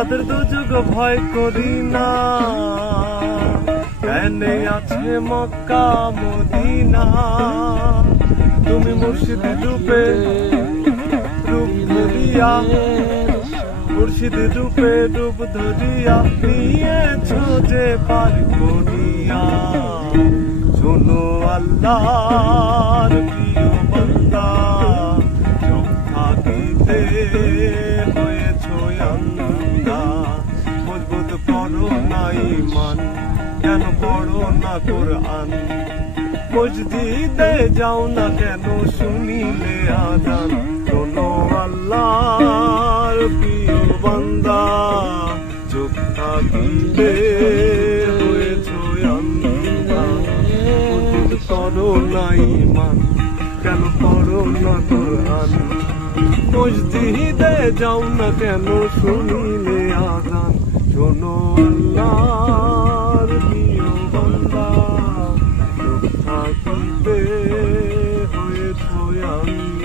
যাদের দুযুগ ভয় করি না, জ্ঞানে আছে মক্কা মদিনা। তুমি মুর্শিদ রূপে রূপ ধরিয়া, মুর্শিদ রূপে রূপ ধরিয়া নিয়েছো যে পার করিয়া। শোনো আল্লাহর প্রিয় বান্দা, চোখ থাকিতে হয়েছো আন্ধা। মজবুত করো না ঈমান, কেন পড়ো না কোরআন? মসজিদে যাও না কেন শুনিলে আযান? শোনো আল্লাহর প্রিয় বান্দা, চোখ থাকিতে হয়েছো আন্ধা। মজবুত করো না ঈমান, কেন পড়ো না কোরআন? মসজিদে যাও না কেন শুনিলে আযান? শোনো আল্লাহর প্রিয় বান্দা, চোখ থাকিতে হয়েছো আন্ধা।